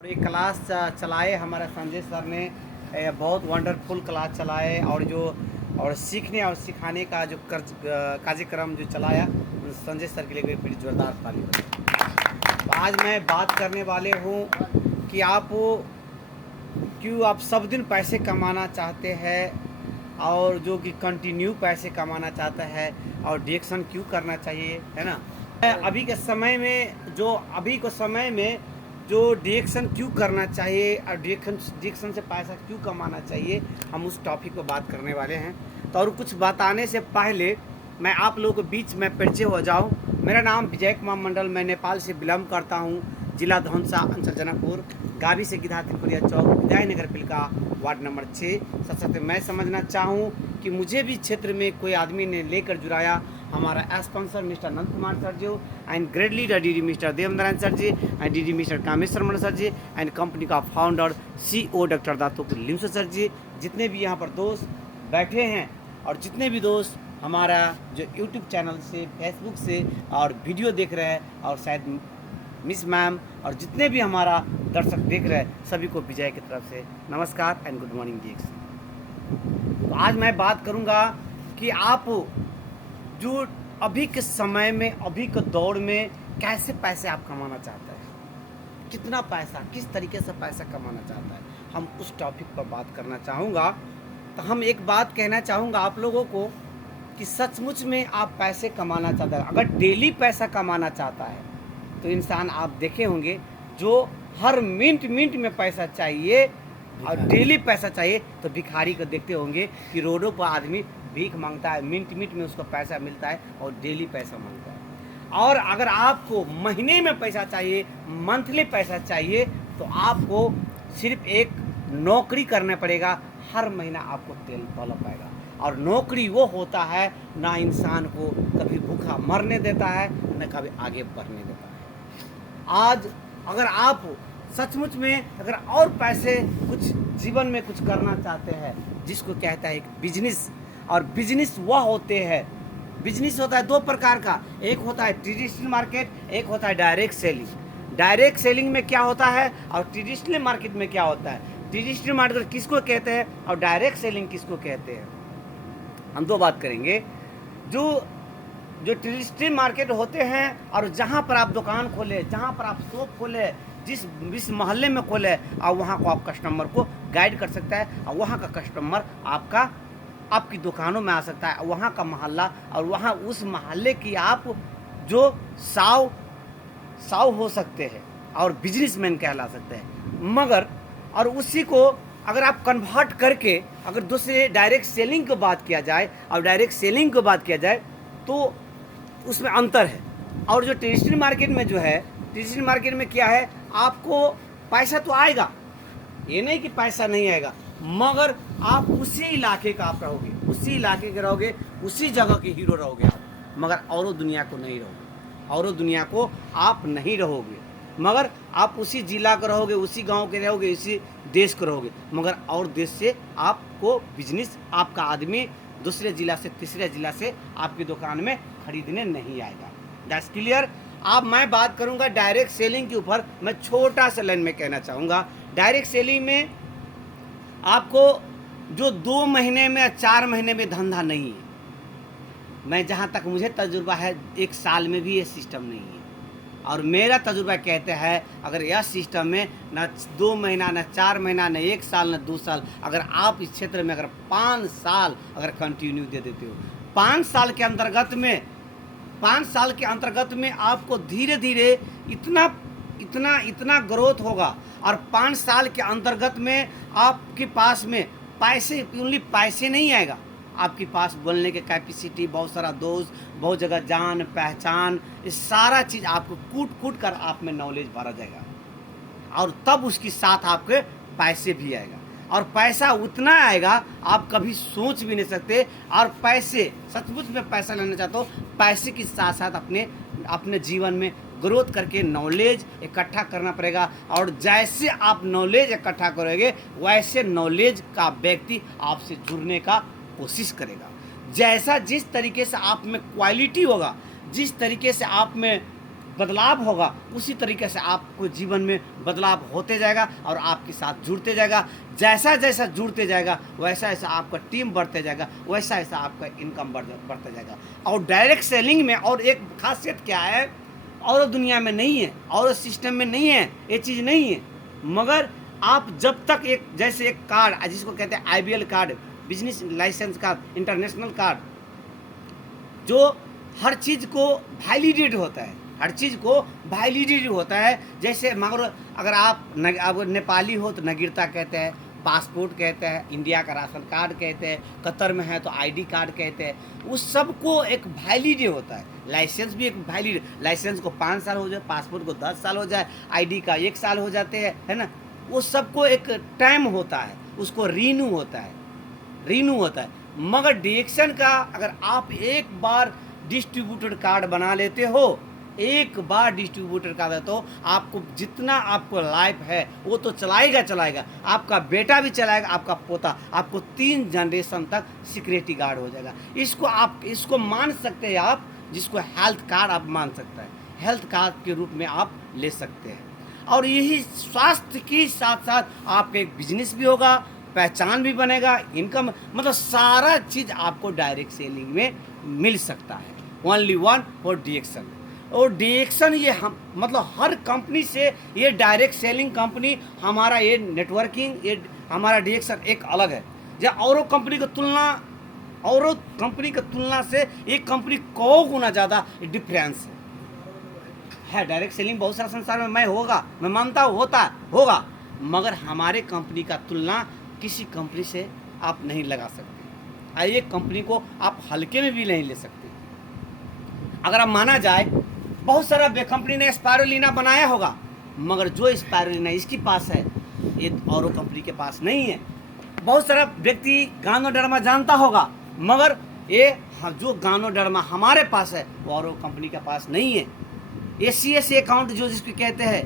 ये क्लास चलाए हमारे संजय सर ने। बहुत वंडरफुल क्लास चलाए और सीखने और सिखाने का जो कार्यक्रम जो चलाया संजय सर के लिए बड़ी जोरदार ताली बजाएं। तो आज मैं बात करने वाले हूँ कि आप सब दिन पैसे कमाना चाहते हैं और जो कि कंटिन्यू पैसे कमाना चाहता है और डिएक्शन क्यों करना चाहिए, है ना। अभी के समय में जो डिएक्शन क्यों करना चाहिए और डिएक्शन से पैसा क्यों कमाना चाहिए, हम उस टॉपिक पर बात करने वाले हैं। तो और कुछ बताने से पहले मैं आप लोगों के बीच में परिचय हो जाऊं। मेरा नाम विजय कुमार मंडल, मैं नेपाल से बिलोंग करता हूं। जिला धौंसा, अंचल जनकपुर, गावी से गिधा त्रिपुरिया चौक, विद्यानगर पिलका, वार्ड नंबर 6। सबसे मैं समझना चाहूँ कि मुझे भी क्षेत्र में कोई आदमी ने लेकर जुड़ाया। हमारा sponsor mister Nand Kumar sir ji and grade leader D mister Devnarayan sir ji and D mister Kameshwar Mandal sir ji and company का founder CEO doctor Datuk Lims sir ji. जितने भी यहाँ पर दोस्त बैठे हैं और जितने भी दोस्त हमारा जो YouTube चैनल से, फेसबुक से और वीडियो देख रहे हैं और शायद मिस मैम और जितने भी हमारा दर्शक देख रहे हैं, सभी को विजय की तरफ से नमस्कार एंड गुड मॉर्निंग जी। तो आज मैं बात करूंगा कि आप जो अभी के समय में, अभी के दौर में कैसे पैसे आप कमाना चाहते हैं, कितना पैसा, किस तरीके से पैसा कमाना चाहता है, हम उस टॉपिक पर बात करना चाहूँगा। तो हम एक बात कहना चाहूँगा आप लोगों को कि सचमुच में आप पैसे कमाना चाहता है, अगर डेली पैसा कमाना चाहता है तो इंसान आप देखे होंगे जो हर मिनट में पैसा चाहिए और डेली पैसा चाहिए, तो भिखारी को देखते होंगे कि रोडों पर आदमी भीख मांगता है, मिनट में उसको पैसा मिलता है और डेली पैसा मांगता है। और अगर आपको महीने में पैसा चाहिए, मंथली पैसा चाहिए, तो आपको सिर्फ एक नौकरी करना पड़ेगा, हर महीना आपको तेल तौला पाएगा। और नौकरी वो होता है ना इंसान को कभी भूखा मरने देता है न कभी आगे बढ़ने देता है। आज अगर आप सचमुच में अगर और पैसे कुछ जीवन में कुछ करना चाहते हैं, जिसको कहता है एक बिजनेस, और बिजनेस वह होते हैं, बिजनेस होता है दो प्रकार का, एक होता है ट्रेडिशनल मार्केट, एक होता है डायरेक्ट सेलिंग। डायरेक्ट सेलिंग में क्या होता है और ट्रेडिशनल मार्केट में क्या होता है, ट्रेडिशनल मार्केट किसको कहते हैं और डायरेक्ट सेलिंग किसको कहते हैं, हम दो बात करेंगे। जो ट्रेडिशनल मार्केट होते हैं और जहाँ पर आप दुकान खोले, जहाँ पर आप शॉप खोले, जिस मोहल्ले में खोले, और वहाँ को आप कस्टमर को गाइड कर सकता है और वहाँ का कस्टमर आपकी दुकानों में आ सकता है, वहाँ का मोहल्ला और वहाँ उस मोहल्ले की आप जो साव हो सकते हैं और बिजनेसमैन कहला सकते हैं। मगर और उसी को अगर आप कन्वर्ट करके अगर दूसरे डायरेक्ट सेलिंग की बात किया जाए और डायरेक्ट सेलिंग की बात किया जाए तो उसमें अंतर है। और जो ट्रेडिशनल मार्केट में जो है, ट्रेडिशनल मार्केट में क्या है, आपको पैसा तो आएगा, ये नहीं कि पैसा नहीं आएगा, मगर आप उसी इलाके का आप रहोगे, उसी इलाके के रहोगे, उसी जगह के हीरो रहोगे आप, मगर औरों दुनिया को नहीं रहोगे, औरों दुनिया को आप नहीं रहोगे, मगर आप उसी जिला के रहोगे, उसी गांव के रहोगे, उसी देश के रहोगे, मगर और देश से आपको बिजनेस, आपका आदमी दूसरे जिला से तीसरे जिला से आपकी दुकान में खरीदने नहीं आएगा। That's clear. अब मैं बात करूंगा डायरेक्ट सेलिंग के ऊपर। मैं छोटा सा लाइन में कहना चाहूँगा, डायरेक्ट सेलिंग में आपको जो 2 महीने में 4 महीने में धंधा नहीं है, मैं जहाँ तक मुझे तजुर्बा है 1 साल में भी ये सिस्टम नहीं है। और मेरा तजुर्बा कहते हैं अगर यह सिस्टम में न 2 महीना, न 4 महीना, न 1 साल, न 2 साल, अगर आप इस क्षेत्र में अगर 5 साल अगर कंटिन्यू दे देते हो, 5 साल के अंतर्गत में आपको धीरे धीरे इतना ग्रोथ होगा। और 5 साल के अंतर्गत में आपके पास में पैसे, ओनली पैसे नहीं आएगा, आपके पास बोलने की कैपेसिटी, बहुत सारा दोस्त, बहुत जगह जान पहचान, ये सारा चीज़ आपको कूट कर आप में नॉलेज भरा जाएगा और तब उसके साथ आपके पैसे भी आएगा। और पैसा उतना आएगा आप कभी सोच भी नहीं सकते। और पैसे, सचमुच में पैसा लेना चाहते हो, पैसे के साथ साथ अपने जीवन में ग्रोथ करके नॉलेज इकट्ठा करना पड़ेगा। और जैसे आप नॉलेज इकट्ठा करोगे वैसे नॉलेज का व्यक्ति आपसे जुड़ने का कोशिश करेगा। जिस तरीके से आप में क्वालिटी होगा, जिस तरीके से आप में बदलाव होगा उसी तरीके से आपको जीवन में बदलाव होते जाएगा और आपके साथ जुड़ते जाएगा। जैसा जैसा जुड़ते जाएगा वैसा वैसा आपका टीम बढ़ते जाएगा, वैसा वैसा आपका इनकम बढ़ता जाएगा। और डायरेक्ट सेलिंग में और एक खासियत क्या है, और दुनिया में नहीं है, और सिस्टम में नहीं है, ये चीज़ नहीं है। मगर आप जब तक एक जैसे एक कार्ड जिसको कहते हैं IBL card, business licence card, international card, जो हर चीज़ को वैलिडेट होता है, हर चीज़ को वैलिडेट होता है। जैसे मगर अगर आप नेपाली हो तो नागरिकता कहते हैं, पासपोर्ट कहते हैं, इंडिया का राशन कार्ड कहते हैं, कतर में है तो ID कार्ड कहते हैं। उस सबको एक वैलिड होता है। लाइसेंस भी एक वैलिड, लाइसेंस को 5 साल हो जाए, पासपोर्ट को 10 साल हो जाए, ID का 1 साल हो जाते हैं, है ना। वो सबको एक टाइम होता है, उसको रीन्यू होता है, रीन्यू होता है। मगर डिएक्शन का अगर आप एक बार डिस्ट्रीब्यूटर कार्ड बना लेते हो, एक बार डिस्ट्रीब्यूटर कार्ड है तो आपको जितना आपको लाइफ है वो तो चलाएगा चलाएगा, आपका बेटा भी चलाएगा, आपका पोता, आपको 3 जनरेशन तक सिक्योरिटी गार्ड हो जाएगा। इसको मान सकते हैं आप, जिसको हेल्थ कार्ड आप मान सकते हैं, हेल्थ कार्ड के रूप में आप ले सकते हैं। और यही स्वास्थ्य के साथ साथ आपका एक बिजनेस भी होगा, पहचान भी बनेगा, इनकम, मतलब सारा चीज़ आपको डायरेक्ट सेलिंग में मिल सकता है। ओनली वन फॉर डिएक्शन। और डिएक्शन ये हम मतलब हर कंपनी से ये डायरेक्ट सेलिंग कंपनी, हमारा ये नेटवर्किंग, ये हमारा डिएक्शन एक अलग है। जब औरों कंपनी की तुलना से एक कंपनी 100 गुना ज़्यादा डिफरेंस है। डायरेक्ट सेलिंग बहुत सारा संसार में मैं मानता हूँ होगा, मगर हमारे कंपनी का तुलना किसी कंपनी से आप नहीं लगा सकते। ये कंपनी को आप हल्के में भी नहीं ले सकते। अगर आप माना जाए, बहुत सारा कंपनी ने स्पायरुलिना बनाया होगा, मगर जो स्पायरुलिना इसके पास है ये औरों कंपनी के पास नहीं है। बहुत सारा व्यक्ति गानोडर्मा जानता होगा, मगर ये जो गानोडर्मा हमारे पास है वो औरों कंपनी के पास नहीं है। ये CSA अकाउंट जो जिसको कहते हैं,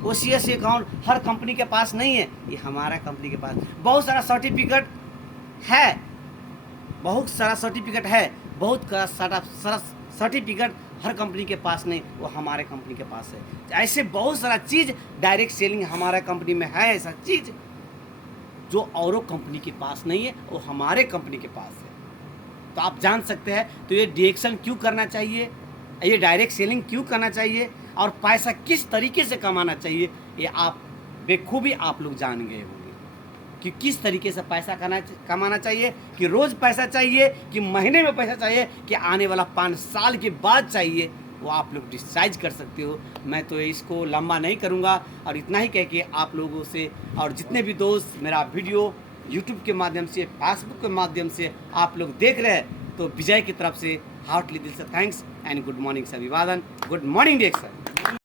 वो CSA अकाउंट हर कंपनी के पास नहीं है, ये हमारा कंपनी के पास। बहुत सारा सर्टिफिकेट है, बहुत सारा सर्टिफिकेट हर कंपनी के पास नहीं, वो हमारे कंपनी के पास है। ऐसे बहुत सारा चीज़ डायरेक्ट सेलिंग हमारा कंपनी में है, ऐसा चीज़ जो औरों कंपनी के पास नहीं है, वो हमारे कंपनी के पास है। तो आप जान सकते हैं, तो ये डिएक्शन क्यों करना चाहिए, ये डायरेक्ट सेलिंग क्यों करना चाहिए, और पैसा किस तरीके से कमाना चाहिए, ये आप बेखूबी आप लोग जान गए होंगे कि किस तरीके से पैसा कमाना चाहिए, कि रोज़ पैसा चाहिए, कि महीने में पैसा चाहिए, कि आने वाला 5 साल के बाद चाहिए, वो आप लोग डिसाइड कर सकते हो। मैं तो इसको लंबा नहीं करूँगा, और इतना ही कह के आप लोगों से, और जितने भी दोस्त मेरा वीडियो यूट्यूब के माध्यम से, फेसबुक के माध्यम से आप लोग देख रहे हैं, तो विजय की तरफ से हार्टली दिल से थैंक्स एंड गुड मॉर्निंग से अभिवादन। Good morning डिएक्शन।